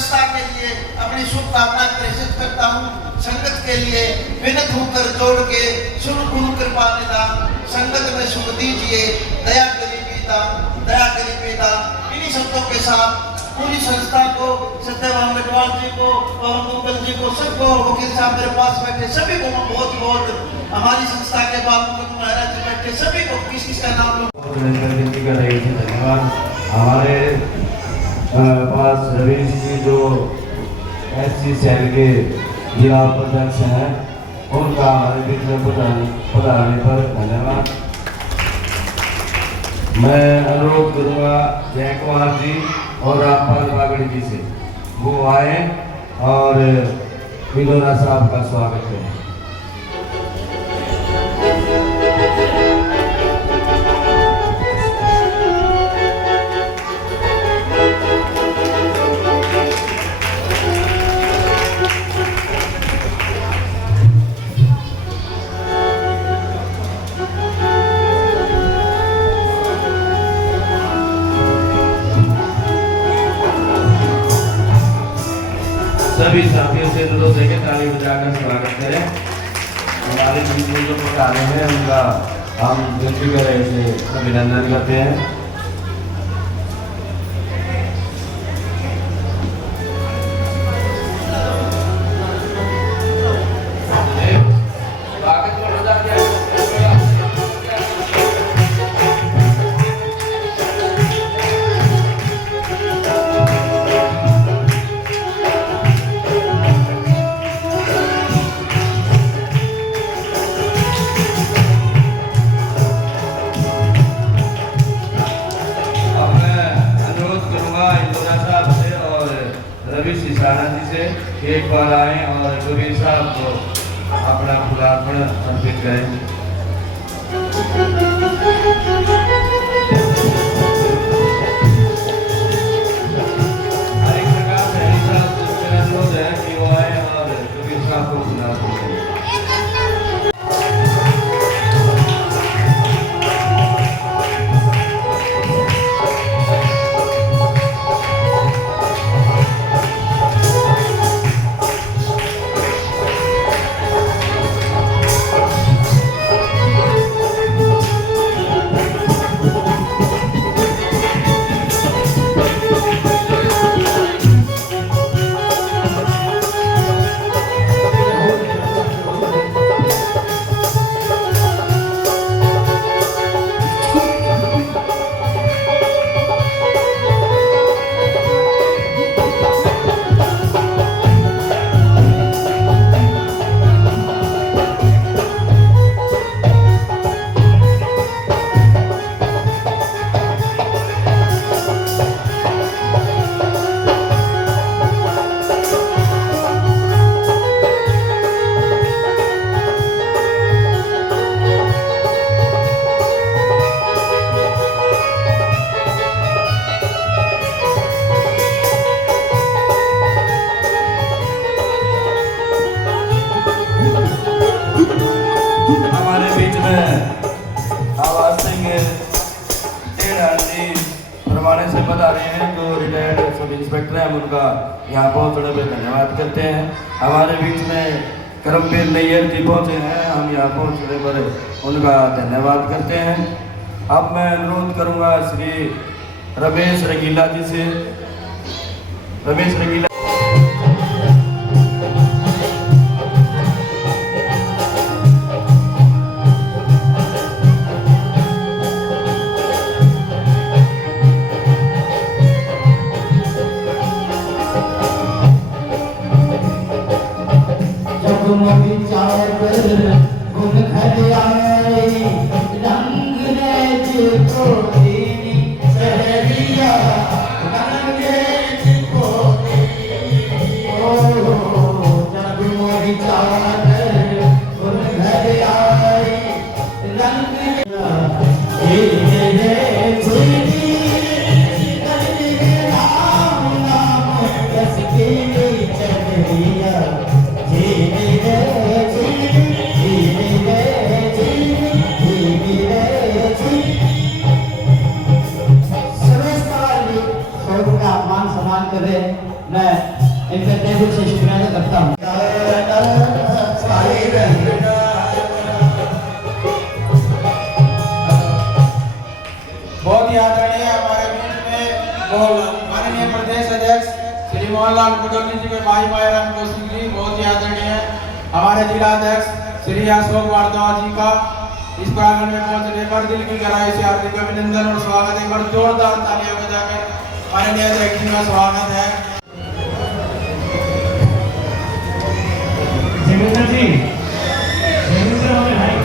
संस्था के लिए अपनी शुभकामना प्रेषित करता हूँ। संगत के लिए विनत होकर जोड़ के सुन गुरु कृपा निदान, संगत में सुख दीजिए दया करी पिता। इन्हीं शब्दों के साथ पूरी संस्था को, सत्यवान गढ़वाल जी को, पवन दुग्गल जी को, सबको, वकील साहब मेरे पास बैठे सभी को बहुत बहुत, हमारी संस्था के बाबू महाराज जी बैठे सभी को किस किस का नाम विनती कर रही थी। धन्यवाद। हमारे पास रवीश जी जो SC सेल के जिला उपाध्यक्ष हैं, उनका हमारे बीच में पधारने पर धन्यवाद। मैं अनुरोध करूँगा जय कुमार जी और रामपाल बागड़ी जी से वो आए और विनोदा साहब का स्वागत करें। सभी साथियों से अनुरोध है कि ताली बजाकर स्वागत करें। हमारे बीच जो पधारे हैं उनका हम विनती कर रहे थे अभिनंदन करते हैं। एक बार आए और कबीर साहब को अपना फुलार्पण अर्पित करें। एक प्रकार से अनुरोध है कि वो आए और कबीर साहब को फुलार्पण करें। से बता रहे हैं जो रिटायर्ड सब इंस्पेक्टर हैं, उनका यहाँ पहुँचने पर धन्यवाद करते हैं। हमारे बीच में करमवीर नैयर जी पहुँचे हैं, हम यहाँ पहुँचने पर उनका धन्यवाद करते हैं। अब मैं अनुरोध करूँगा श्री रमेश रंगीला जी से। रमेश रंगीला मैं इनका तहे दिल से शुक्रिया अदा करता हूँ। बहुत ही आदरणीय हमारे बीच में माननीय प्रदेश अध्यक्ष श्री मोहनलाल बुडौली जी के भाई राम कौशिक जी, बहुत ही आदरणीय हमारे जिला अध्यक्ष श्री अशोक वार्दवा जी का इस प्रांगण में पहुंचने पर दिल की गहराई से हार्दिक अभिनंदन और स्वागत है। और जोरदार तालियां बजाकर माननीय अध्यक्ष जी का स्वागत है। देवेंद्र जी, देवेंद्र हमारे भाई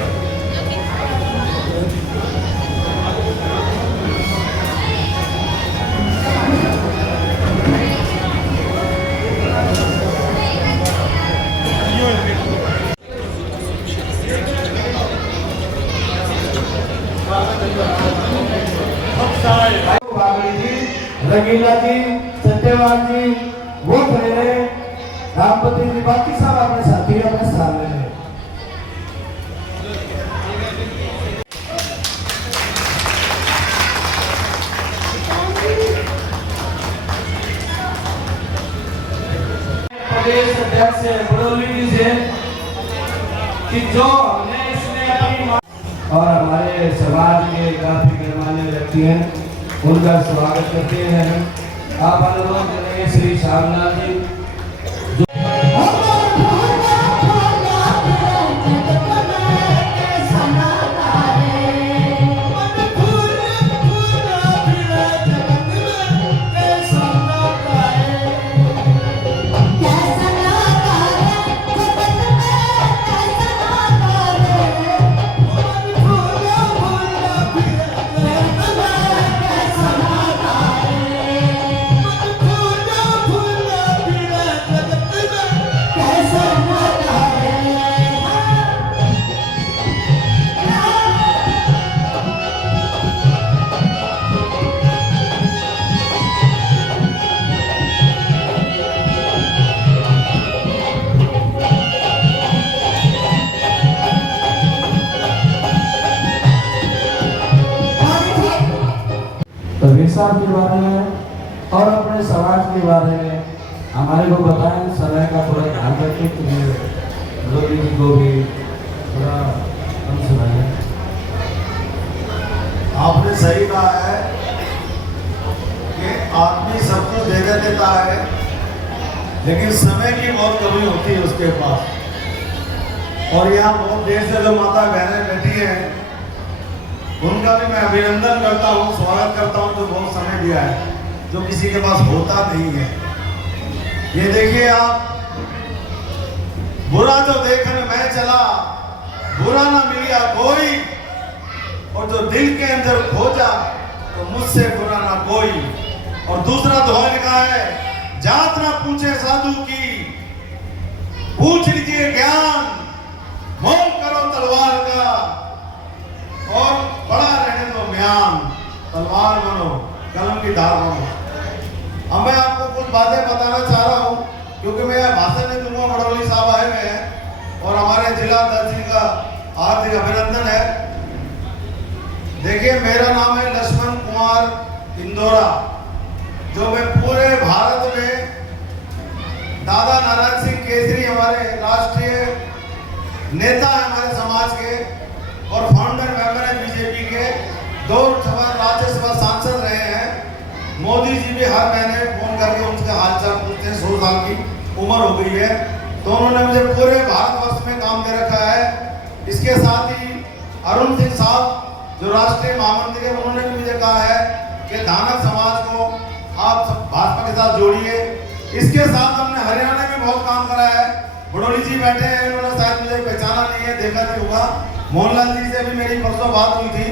रंगीला जी, सत्यवान जी, वो खड़े रहे, रामपति जी, बाकी सब अपने साथी अपने सामने रहे। प्रदेश अध्यक्ष बुडौली जी से कि जो हमने इसमें अपनी और हमारे समाज के काफी गणमान्य व्यक्ति हैं, उनका स्वागत करते हैं। आप अनुरोध करेंगे श्री श्यामलाल जी साहब के बारे में और अपने समाज के बारे में हमारे को बताएं। समय का थोड़ा ध्यान रखें कि रोगी जी को भी थोड़ा कम सुनाएं। आपने सही कहा है कि आदमी सब कुछ दे देता है, लेकिन समय की बहुत कमी होती है उसके पास। और यहाँ बहुत देर से जो माता बहनें बैठी हैं, उनका भी मैं अभिनंदन करता हूँ, स्वागत करता हूँ, जो बहुत समय दिया है, जो किसी के पास होता नहीं है। ये देखिए आप, बुरा जो देखने मैं चला, बुरा ना मिला कोई, और जो दिल के अंदर खोजा तो मुझसे बुरा ना कोई। और दूसरा दोहा लिखा है, जात ना पूछे साधु की, पूछ लीजिए ज्ञान, मोल करो तलवार का, और बड़ा रहने दो म्यान, तलवार बनो, कलम की धार बनो। अब मैं आपको कुछ बातें बताना चाह रहा हूँ, क्योंकि मैं भाषण नहीं दूंगा, बुडौली साहब आए हुए हैं और हमारे जिला अध्यक्ष जी का हार्दिक अभिनंदन है। देखिए, मेरा नाम है लक्ष्मण कुमार इंदौरा, जो मैं पूरे भारत में दादा नारायण सिंह केसरी हमारे राष्ट्रीय नेता है हमारे समाज के, और फाउंडर मेंबर है बीजेपी के, 2 राज्यसभा सांसद रहे हैं। मोदी जी भी हर महीने फोन करके उनके हालचाल पूछते हैं। 100 साल की उम्र हो गई है, तो उन्होंने मुझे पूरे भारतवर्ष में काम दे रखा है। इसके साथ ही अरुण सिंह साहब जो राष्ट्रीय महामंत्री है, उन्होंने भी मुझे कहा है कि धानक समाज को आप भाजपा के साथ जोड़िए। इसके साथ हमने हरियाणा में बहुत काम करा है। बुडौली जी बैठे हैं, उन्होंने शायद मुझे पहचाना नहीं है, देखा नहीं होगा। मोहनलाल जी से भी मेरी परसों बात हुई थी।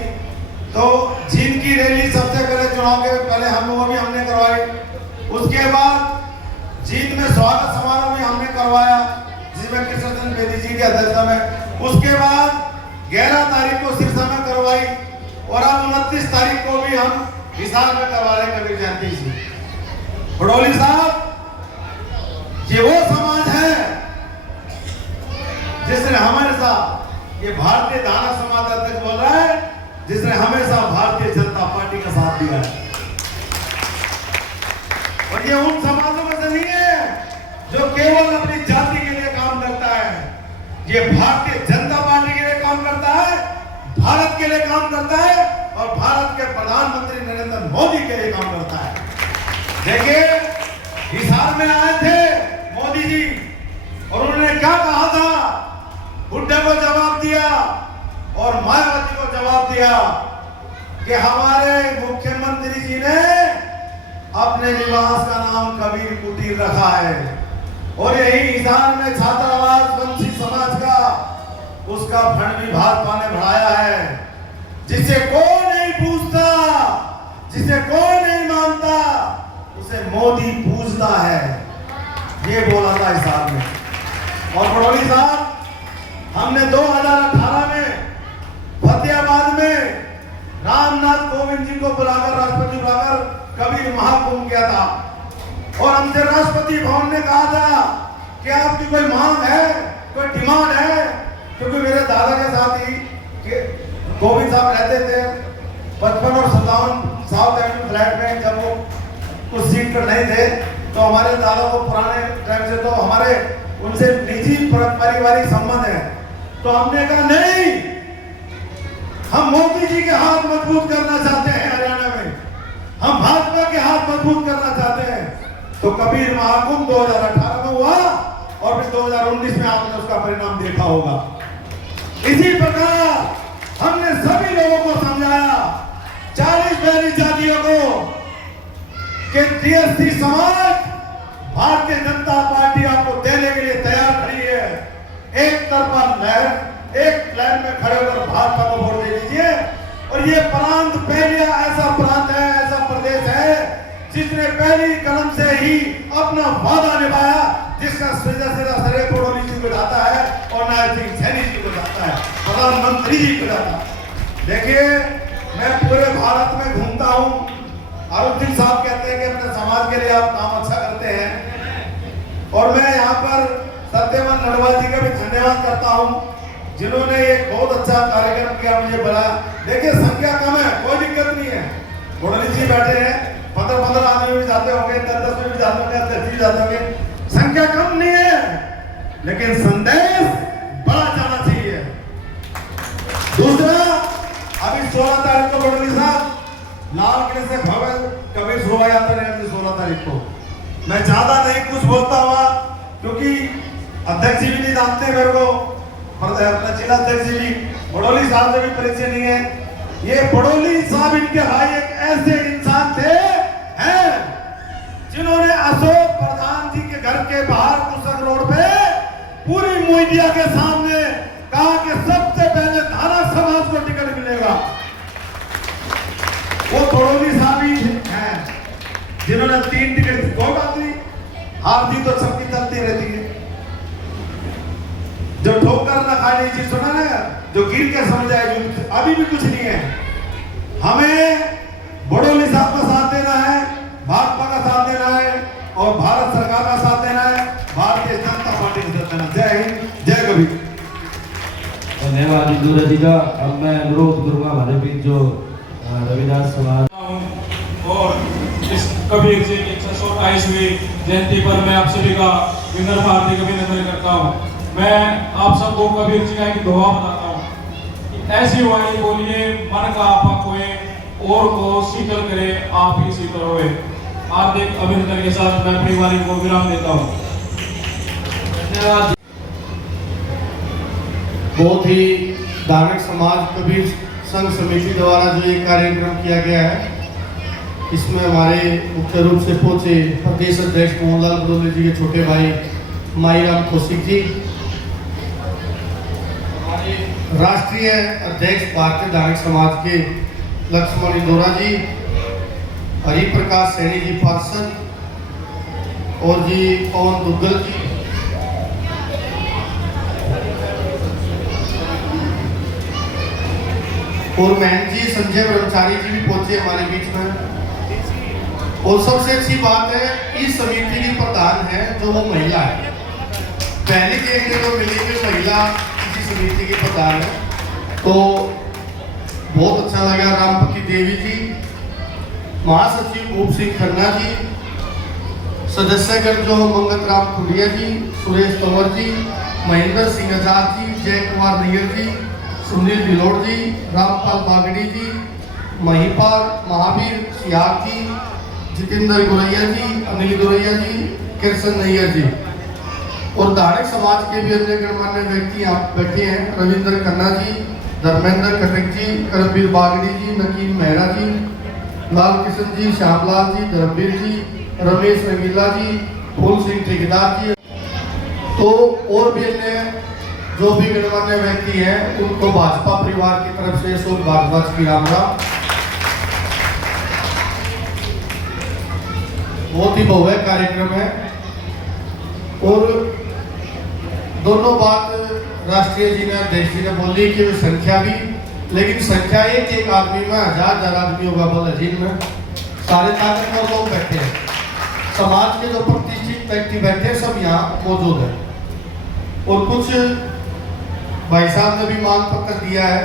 तो जींद की रैली सबसे पहले चुनाव के पहले हम लोगों भी हमने करवाई। उसके बाद जींद में स्वागत समारोह भी हमने करवाया, जिसमें कृष्णचंद्र बेदी जी की अध्यक्षता में। उसके बाद 11 तारीख को सिरसा में करवाई, और अब 29 तारीख को भी हम हिसार में करवा रहे कबीर जयंती जी। बुडौली साहब, ये वो समाज है जिसने हमेशा, ये भारतीय दाना समाज अध्यक्ष बोल रहा है, जिसने हमेशा भारतीय जनता पार्टी का साथ दिया है। और ये उन समाजों में से नहीं है जो केवल अपनी जाति के लिए काम करता है। ये भारतीय जनता पार्टी के लिए काम करता है, भारत के लिए काम करता है और भारत के प्रधानमंत्री नरेंद्र मोदी के लिए काम करता है। देखिए, हिसार में आए थे मोदी जी और उन्होंने क्या कहा था? हुड्डा को जवाब दिया और मायावती को जवाब दिया कि हमारे मुख्यमंत्री जी ने अपने निवास का नाम कबीर कुटीर रखा है और यही हिसार में छात्रावास वंशी समाज का उसका फंड भी भाजपा ने बढ़ाया है, जिसे कोई नहीं पूछता, जिसे कोई नहीं मानता, उसे मोदी पूछता है। ये बोला था हिसार में। और बड़ौली साहब, हमने 2018 में फतेहाबाद में रामनाथ कोविंद जी को बुलाकर, राष्ट्रपति बुलाकर कबीर महाकुंभ किया था और हमसे राष्ट्रपति भवन ने कहा था कि आपकी कोई मांग है, कोई डिमांड है? क्योंकि मेरे दादा के साथ ही कोविंद साहब रहते थे 55 और 57 साउथ एवेन्यू फ्लैट में। जब वो कुछ सीट पर नहीं थे तो हमारे दादा को पुराने टाइम से तो हमारे उनसे निजी पारिवारिक संबंध है। तो हमने कहा नहीं, हम मोदी जी के हाथ मजबूत करना चाहते हैं हरियाणा में, हम भाजपा के हाथ मजबूत करना चाहते हैं। तो कबीर महाकुंभ 2018 में हुआ और फिर 2019 में आपने उसका परिणाम देखा होगा। इसी प्रकार हमने सभी लोगों को समझाया, 40-42 जातियों को, कि टीएससी समाज भारतीय जनता पार्टी आपको देने के लिए तैयार खड़ी है। एक तरफा लहर, एक लाइन में खड़े होकर भाजपा को वोट दे दीजिए। और ये प्रांत पहले ऐसा प्रांत है, ऐसा प्रदेश है जिसने पहली कलम से ही अपना वादा निभाया, जिसका सीधा सीधा श्रेय बड़ौली जी को जाता है और नायब सिंह सैनी जी को जाता है, प्रधानमंत्री जी को जाता है। देखिए, मैं पूरे भारत में घूमता हूँ। अरुण साहब कहते हैं कि अपने समाज के लिए आप काम अच्छा करते हैं और मैं यहाँ पर सत्यवान लड़वा जी का भी धन्यवाद करता हूँ, जिन्होंने एक बहुत अच्छा कार्यक्रम किया, मुझे बुलाया। देखिए, संख्या कम है, कोई दिक्कत नहीं है। बड़ौली जी बैठे हैं, 15-15 आदमी भी जाते होंगे, 10-10 में भी जाते होंगे, 10 भी जाते होंगे। संख्या कम नहीं है, लेकिन संदेश बड़ा जाना चाहिए। दूसरा, अभी 16 तारीख को बड़ौली साहब लाल किले से भव्य कबीर शोभा यात्रा निकली 16 तारीख को। मैं ज्यादा नहीं कुछ बोलता हुआ, क्योंकि अध्यक्ष जी भी नहीं जानते मेरे को, अपना जिला अध्यक्ष जी भी, बड़ौली साहब से भी परिचय नहीं है। ये बड़ौली साहब इनके भाई एक ऐसे इंसान थे हैं जिन्होंने अशोक प्रधान जी के घर के बाहर कुशक रोड पे पूरी मीडिया के सामने कहा कि सबसे पहले धारा समाज को टिकट मिलेगा। वो बड़ौली साहब ही हैं जिन्होंने 3 टिकट, कोई बात नहीं, हार जीत तो सबकी चलती रहती है। जो ठोकर न खाने चीज सुना ना, जो गिर के समझ आए, अभी भी कुछ नहीं है। हमें बड़ौली साहब का साथ देना है, भाजपा का साथ देना है और भारत सरकार का साथ देना है, भारतीय जनता पार्टी का साथ देना। जय हिंद, जय कबीर। धन्यवाद इंदुरा जी का। अब मैं अनुरोध करूंगा हमारे बीच जो रविदास समाज और इस कबीर जी की 628वीं जयंती पर मैं आप सभी का विनम्र हार्दिक अभिनंदन करता हूँ। मैं आप सबको कबीर जी का एक दुआ बताता हूँ, ऐसी वाणी बोलिए मन का आपा कोई और को शीतल करे, आप ही शीतल होए। हार्दिक अभिनंदन के साथ मैं अपनी वाणी को विराम देता हूँ। धन्यवाद। बहुत ही धार्मिक समाज कबीर संघ समिति द्वारा जो ये कार्यक्रम किया गया है, इसमें हमारे मुख्य रूप से पहुंचे प्रदेश अध्यक्ष मोहनलाल बड़ौली जी के छोटे भाई माईराम कौशिक जी, हमारे राष्ट्रीय अध्यक्ष भारतीय धार्मिक समाज के लक्ष्मण इंदौरा जी, हरिप्रकाश सैनी जी पार्षद और जी पवन दुग्गल जी, और महन जी संजय ब्रह्मचारी जी भी पहुंचे हमारे बीच में। और सबसे अच्छी बात है, इस समिति की प्रधान है जो वो महिला है। पहले देखने को मिली कि महिला किसी समिति की प्रधान है, तो बहुत अच्छा लगा। रामपति देवी जी, महासचिव भूप सिंह खन्ना जी, सदस्यगण जो मंगत राम खुड़िया जी, सुरेश तंवर जी, महेंद्र सिंह आजाद जी, जय कुमार नैयर जी, सुनील भिलोड़ जी, रामपाल बागड़ी जी, महिपाल महावीर सियाग जी, जितेंद्र गोरैया जी, अनिल गोरैया जी, कृष्ण नैयर जी और धार्मिक समाज के भी अन्य गणमान्य व्यक्ति यहाँ बैठे हैं। रविंद्र खन्ना जी, धर्मेंद्र खटक जी, करमवीर बागड़ी जी, नकीम मेहरा जी, लाल किशन जी, श्यामलाल जी, धर्मवीर जी, रमेश रंगीला जी, फूल सिंह ठेकेदार जी, तो और भी अन्य जो भी गणमान्य व्यक्ति हैं उनको भाजपा परिवार की तरफ से शुभ भारद्वाज की राम राम। बहुत ही भव्य कार्यक्रम है और दोनों बात राष्ट्रीय जी ने, अध्यक्ष जी ने बोली कि संख्या भी, लेकिन संख्या एक आदमी में 1000 आदमियों का बल अजीत में सारे ताकतवर लोग बैठे हैं। समाज के जो प्रतिष्ठित व्यक्ति बैठे हैं सब यहाँ मौजूद है और कुछ भाई साहब ने भी मांग पत्र दिया है,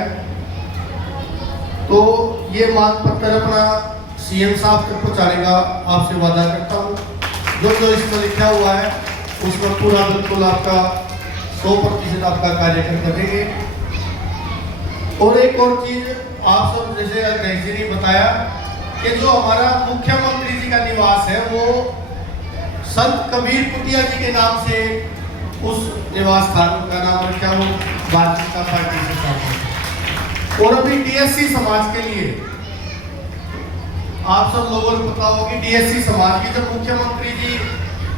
तो ये मांग पत्र अपना सीएम साहब तक पहुँचाने का आपसे वादा करता हूँ। जो इसमें लिखा हुआ है उसमें पूरा बिल्कुल आपका 100% आपका कार्यक्रम करेंगे। और एक और चीज आप सब जैसे अध्यक्ष जी ने बताया कि जो हमारा मुख्यमंत्री जी का निवास है वो संत कबीर कुटिया जी के नाम से उस निवास स्थान का नाम रखा हो भारतीय जनता पार्टी से साथ। और अभी डीएससी समाज के लिए आप सब लोगों को पता होगा कि डीएससी समाज की जब मुख्यमंत्री जी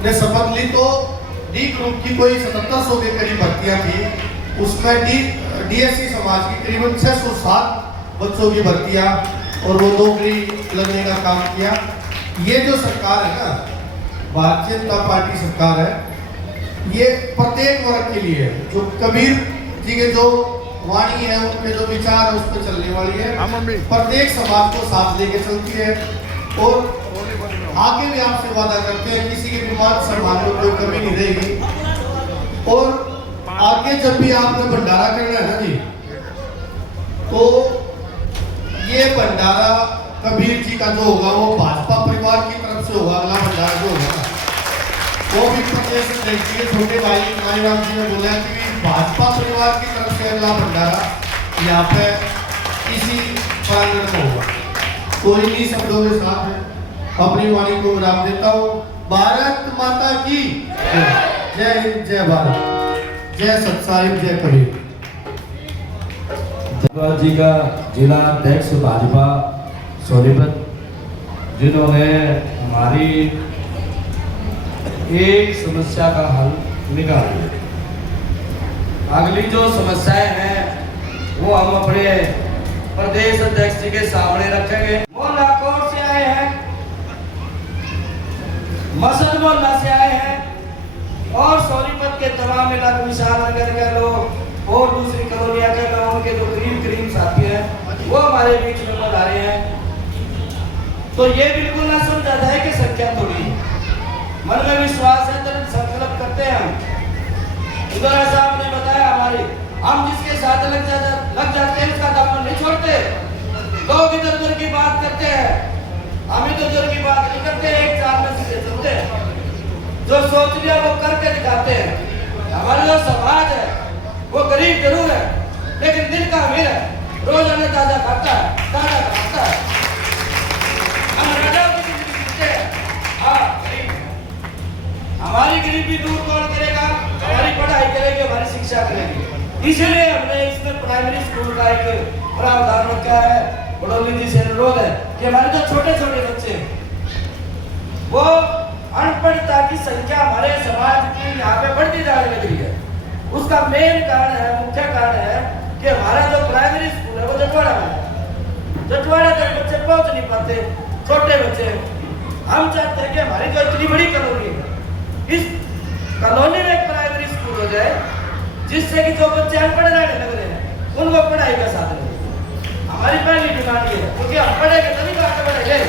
ने शपथ ली तो डी ग्रुप की कोई 7700 के करीब भर्तियां थी, उसमें डीएससी समाज की करीबन 607 बच्चों की भर्तियां और वो नौकरी लगने का काम किया। ये जो सरकार है ना, भारतीय जनता पार्टी सरकार है, ये प्रत्येक वर्ग के लिए है। जो कबीर जी के जो वाणी है, उनके जो विचार है उस पर चलने वाली है, प्रत्येक समाज को साथ लेके चलती है। और आगे भी आपसे वादा करते हैं किसी के भी मान सम्मान में कोई कमी नहीं रहेगी। और आगे जब भी आपने भंडारा करना है ना जी, तो ये भंडारा कबीर जी का जो होगा वो भाजपा परिवार की तरफ से होगा। अगला भंडारा जो होगा वो भी प्रदेश अध्यक्ष के छोटे भाई मानीराम जी ने बोला कि भाजपा परिवार की तरफ से अगला भंडारा यहाँ पे इसी प्रांगण में होगा। तो इन्हीं शब्दों के साथ अपनी वाणी को विराम देता हूँ। भारत माता की जय हिंद, जय भारत, जय सत्साहिब, जय कबीर। जी का जिला अध्यक्ष भाजपा सोनीपत, जिन्होंने हमारी एक समस्या का हल निकाल दिया। अगली जो समस्याएं हैं वो हम अपने प्रदेश अध्यक्ष जी के सामने रखेंगे। मोहल्ला कोट से आए हैं, मसद मोहल्ला से आए हैं और सोनीपत के तमाम इलाके, विशाल नगर के लोग और दूसरी कॉलोनिया के लोग, उनके जो करीब साथी हैं वो हमारे बीच में पधारे हैं। तो ये बिल्कुल ना समझा जाए कि संख्या थोड़ी है, मन में विश्वास है तो संकल्प करते हैं हम। उधर साहब ने बताया हमारे, हम जिसके साथ लग जाते हैं उसका दामन नहीं छोड़ते। लोग इधर उधर की बात करते हैं, हम इधर उधर की बात नहीं करते, एक चार में सीधे चलते हैं। जो सोच लिया वो करके दिखाते हैं। हमारा जो समाज है वो गरीब जरूर है लेकिन दिल का अमीर है, रोजाना ताजा खाता है, ताजा खाता है। हम राजाओं की जिंदगी जीते हैं, हाँ गरीब। हमारी गरीबी दूर कौन करेगा? हमारी पढ़ाई करेगी, हमारी शिक्षा करेगी। इसलिए हमने इसमें प्राइमरी स्कूल का एक प्रावधान रखा है। बड़ौली जी से अनुरोध है कि हमारे जो छोटे छोटे बच्चे वो अनपढ़ता की संख्या हमारे समाज की यहाँ पे बढ़ती जाने लगी है। उसका मेन कारण है, मुख्य कारण है कि हमारा जो प्राइमरी स्कूल है वो जटवाड़ा में है। जटवाड़ा तक बच्चे पहुंच नहीं पाते, छोटे बच्चे। हम चाहते हैं कि हमारी जो इतनी बड़ी कॉलोनी है, इस कॉलोनी में एक प्राइमरी स्कूल हो जाए जिससे कि जो बच्चे अनपढ़ रहने लग रहे हैं उनको पढ़ाई का साधन हो। हमारी पहली डिमांड ये है, क्योंकि हम पढ़ेंगे तभी तो आगे बढ़ेंगे।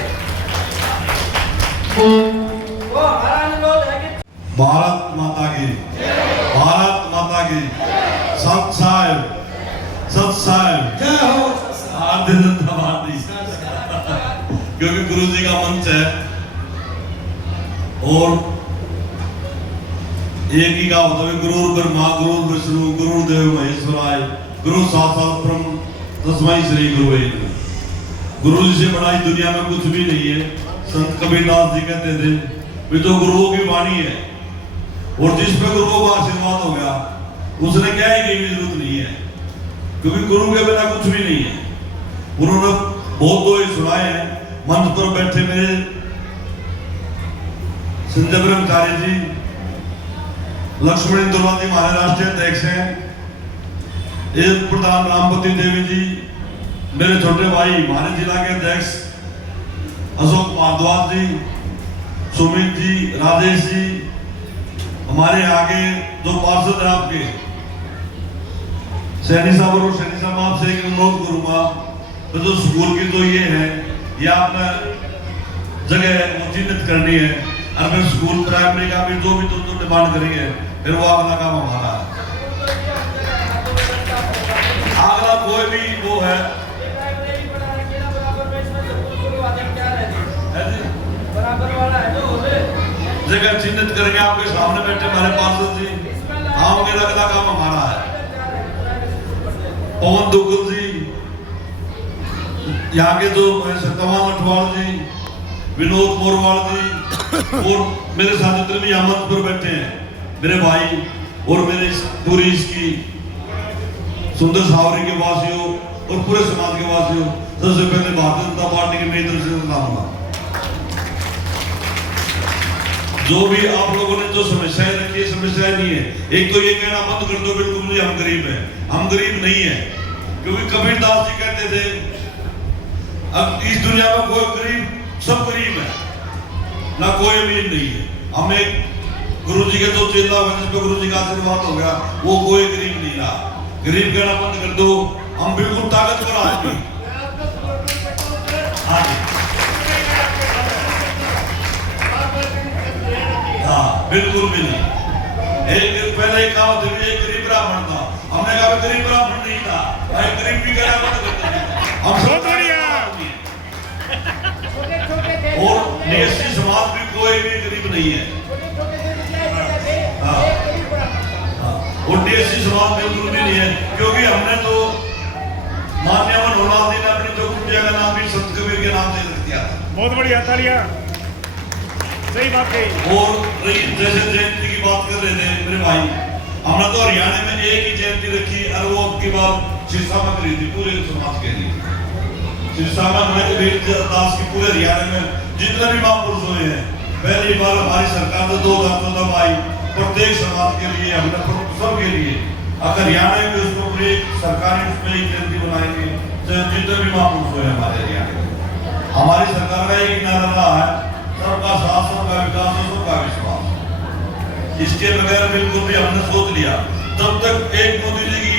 तो हमारा अनुरोध है कि भारत माता की, भारत माता की, सत साहिब, सत साहिब, जय हो। भारतीय जनता पार्टी, क्योंकि गुरु जी का मंच है। और एक ही का होता है गुरु ब्रह्मा गुरु विष्णु गुरुदेव महेश्वराय गुरु साक्षात ब्रह्म तस्मै श्री गुरुवे नमः। गुरु जी से बड़ा इस दुनिया में कुछ भी नहीं है। संत कबीरदास जी कहते थे वे तो गुरुओं की वाणी है और जिस पे गुरुओं का आशीर्वाद हो गया उसने क्या है कि जरूरत नहीं है, क्योंकि गुरु के बिना कुछ भी नहीं है। उन्होंने बहुत दोहे सुनाए हैं। मंच पर बैठे मेरे संजय ब्रह्मचारी जी, लक्ष्मण दुर्वा जी हमारे राष्ट्रीय अध्यक्ष हैं, एक प्रधान रामपति देवी जी मेरे छोटे भाई हमारे जिला के अध्यक्ष, अशोक भारद्वाज जी, सुमित जी, राजेश जी, हमारे आगे जो पार्षद हैं आपके सैनी साहब और सैनी साहब, आपसे एक अनुरोध करूंगा तो जो स्कूल की तो ये है ये आपने जगह चिन्हित करनी है और फिर स्कूल प्राइमरी का भी जो डिमांड करेंगे फिर वो अगला काम हमारा है। अगला कोई भी वो है जगह चिन्हित करेंगे आपके सामने बैठे हमारे पार्षद जी, आओगे अगला काम हमारा है। पवन दुग्गल जी, यहाँ के जो सत्यवान अठवाल जी, विनोद मोरवाल जी और मेरे साथ जितने भी यहाँ मंच पर बैठे हैं मेरे भाई और मेरे पूरी इसकी सुंदर सावरी के वासियों और पूरे समाज के वासियों, सबसे पहले भारतीय जनता पार्टी की मेरी तरफ से सलाम। जो भी आप लोगों ने जो समस्याएं रखी है समस्याएं नहीं है। एक तो ये कहना बंद कर दो बिल्कुल नहीं हम गरीब हैं, हम गरीब नहीं है, क्योंकि कबीरदास जी कहते थे अब इस दुनिया में कोई गरीब सब गरीब है ना, कोई अमीर नहीं है। हम एक गुरु जी के जो चेला हुआ जिस पे गुरु जी का आशीर्वाद हो गया वो कोई गरीब नहीं रहा। गरीब कहना बंद कर दो, हम बिल्कुल ताकतवर आदमी। हाँ बिल्कुल भी नहीं। एक पहले एक कहावत थी एक गरीब ब्राह्मण था, हमने कहा गरीब ब्राह्मण नहीं था, गरीब भी कहना बंद कर दो। हम बहुत बढ़िया और नियस्सी समाज भी कोई भी गरीब नहीं है। और नियस्सी समाज बिल्कुल भी नहीं है, क्योंकि हमने तो माननीय मनोहरलाल जी ने अपनी जो कुटिया का नाम भी संत कबीर के नाम से रख दिया। बहुत बढ़िया तालियां, सही बात कही। और जैसे जयंती की बात कर रहे थे मेरे भाई, हमने तो हरियाणा में एक ही जयंती रखी और वो की बात सिरसा में करी थी पूरे समाज के लिए। सिरसा में हमने कबीर दास की पूरे हरियाणा में जितने भी महापुरुष हुए हैं, पहली बार हमारी सरकार ने 2014 में आई प्रत्येक समाज के लिए, हमने सबके लिए अगर हरियाणा में उसको पूरी सरकारी उसमें एक जयंती बनाएंगे जितने भी महापुरुष हुए हमारे हरियाणा में। हमारी सरकार का एक नारा रहा है सबका साथ सबका विकास और सबका विश्वास। इसके बगैर बिल्कुल भी हमने सोच लिया जब तक एक मोदी जी की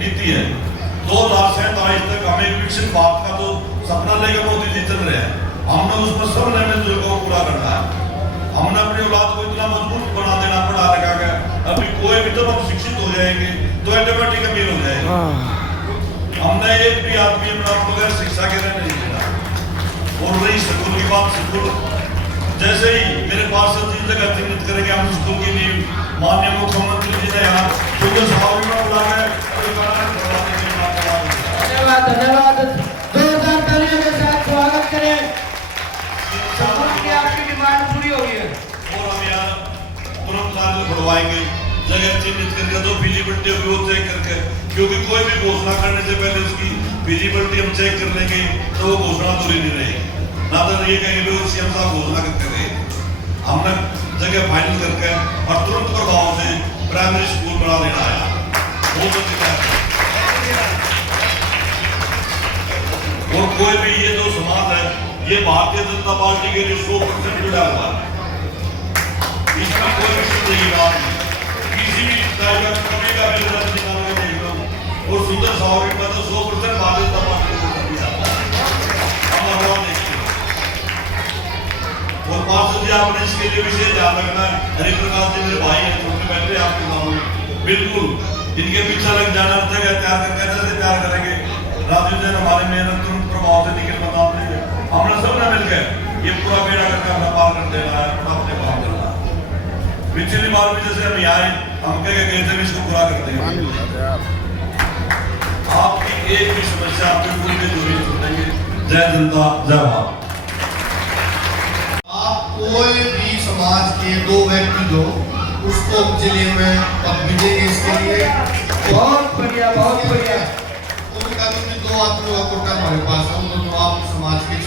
नीति है 2047 तक हमें विकसित भारत का तो सपना लेकर मोदी जी चल रहे हैं, हमने उसमें सब मिलजुल को पूरा करना है। हमने अपनी औलाद को इतना मजबूत बना देना पढ़ा रखा गया, अभी कोई भी जब हम शिक्षित हो जाएंगे तो ऑटोमेटिक अमीर हो जाएगा। हमने एक भी आदमी अपना बगैर शिक्षा के नहीं देना। और रही स्कूल की बात, स्कूल जैसे ही मेरे पार्षद जी जगह चिन्हित करेंगे हम स्कूल की नींव माननीय मुख्यमंत्री जी ने यहाँ क्योंकि सभाओं में बुलाया है। धन्यवाद धन्यवाद, जोरदार तालियों के साथ स्वागत करें। आपकी डिमांड पूरी हो गई है और हम यहाँ तुरंत कार्य बढ़वाएंगे, जगह चिन्हित करके जो फिजिबिलिटी होगी वो चेक करके, क्योंकि कोई भी घोषणा करने से पहले उसकी फिजिबिलिटी हम चेक कर लेंगे तो वो घोषणा पूरी नहीं रहेगी। ना तो ये कहेंगे भी सीएम साहब घोषणा करते रहे। हमने जगह फाइनल करके और तुरंत प्रभाव से प्राइमरी स्कूल बना देना है। बहुत अच्छा है। और कोई भी ये जो समाज है ये भारतीय जनता पार्टी के लिए 100% जुड़ा हुआ है, इसमें कोई भी नहीं बात नहीं। किसी भी तरह का कमी का भी रद्द निकाल के देख लो और सुंदर सावरी में तो 100% भारतीय जनता पार्टी को कर दिया। और पार्षद जी आपने इसके लिए विशेष ध्यान रखना है। हरिप्रकाश जी मेरे भाई हैं, छोटे बैठे आपके सामने, बिल्कुल इनके पीछे लग जाना, जगह तैयार करके कैसे तैयार करेंगे। राजू जैन हमारे मेहनत तुरंत प्रभाव से निकल बताते हैं, हमने सब ने मिलकर ये पूरा बेड़ा करके अपना पार कर देना है। पिछली बार भी जैसे हम आए हम कह कहते भी इसको पूरा करते हैं। आपकी एक भी समस्या बिल्कुल भी दूरी सुनेंगे। जय जनता जय भारत। आप कोई भी समाज के 2 व्यक्ति जो उसको जिले में अब भेजेंगे इसके लिए। बहुत बढ़िया, बहुत बढ़िया। उनका भी 2 आदमी का कोटा हमारे पास है। उन दोनों आप समाज के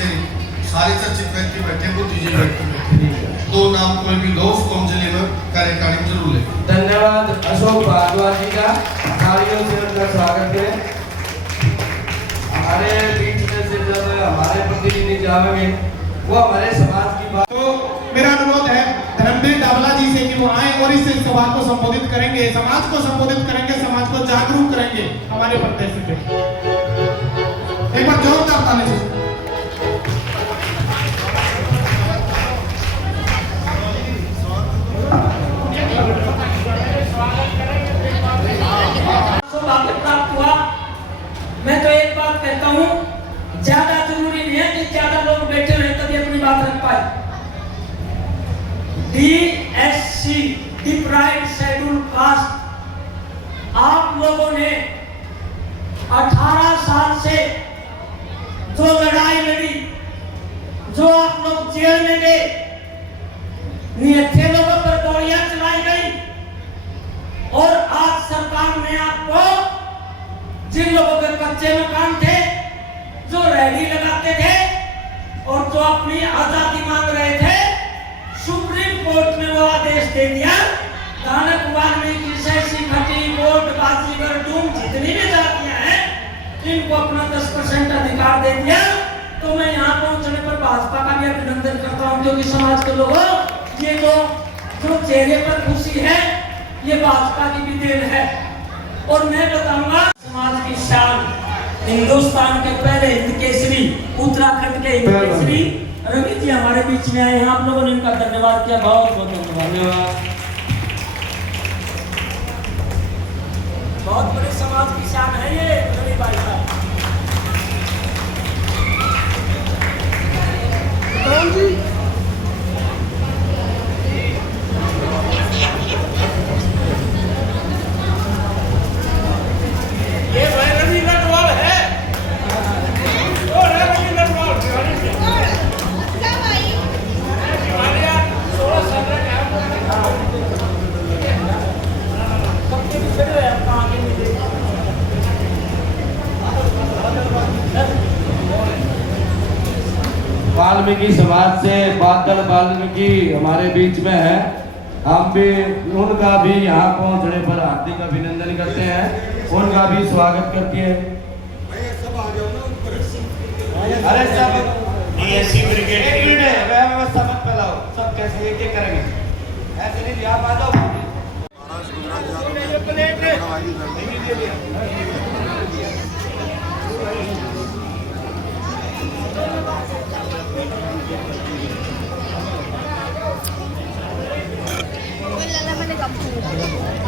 सारे चर्चित व्यक्ति बैठे, बुद्धिजीवी व्यक्ति बैठे, 2 नाम कोई भी दो उसको हम जिले में कार्यकारिणी जरूर लें। धन्यवाद अशोक भारद्वाज जी का, तालियों से उनका स्वागत है। हमारे बीच में से जब हमारे प्रतिनिधि जाएंगे वो हमारे समाज की बात। तो मेरा अनुरोध है धर्मवीर दावला जी से कि वो आए और इस सभा को संबोधित करेंगे, समाज को संबोधित करेंगे, समाज को जागरूक करेंगे हमारे प्रदेश पे। एक बार जोरदार ताली से। सौभाग्य प्राप्त हुआ। मैं तो एक बात कहता हूँ, ज्यादा जरूरी नहीं है कि ज्यादा लोग बैठे रहे तभी अपनी बात रख पाए। DSC डिप्राइव्ड शेड्यूल कास्ट, आप लोगों ने 18 साल से जो लड़ाई लड़ी, जो आप लोग जेल में गए, निहत्थे लोगों पर गोलियां चलाई गई, और आज सरकार ने आपको जिन लोगों के कच्चे मकान थे, जो रैली लगाते थे और जो अपनी आजादी मांग रहे थे, सुप्रीम कोर्ट ने वो आदेश दे दिया। दानक वाल्मीकि शैसी खटी कोर्ट बाजीगर डूम जितनी भी जातियां हैं इनको अपना 10% अधिकार दे दिया। तो मैं यहाँ पहुंचने पर भाजपा का भी अभिनंदन करता हूँ, क्योंकि समाज के लोगों ये जो चेहरे पर खुशी है ये भाजपा की भी देन है। और मैं बताऊंगा समाज की शान, हिंदुस्तान के पहले हिंद केसरी, उत्तराखंड के हिंद केसरी रवि जी हमारे बीच में आए हैं। आप लोगों ने इनका धन्यवाद किया, बहुत बहुत धन्यवाद। बहुत बड़ी समाज की शान है ये रवि भाई साहब। ये भाई रवि नटवाल है, और है रवि नटवाल वाल्मीकि समाज से बादल वाल्मीकि हमारे बीच में है। हम भी उनका भी यहाँ पहुँचने पर हार्दिक अभिनंदन करते हैं, उनका भी स्वागत करते हैं। अरे सब एक मिनट है, व्यवस्था मत फैलाओ, सब कैसे एक करेंगे, ऐसे नहीं। आप आ जाओ। Wala naman nag-approve.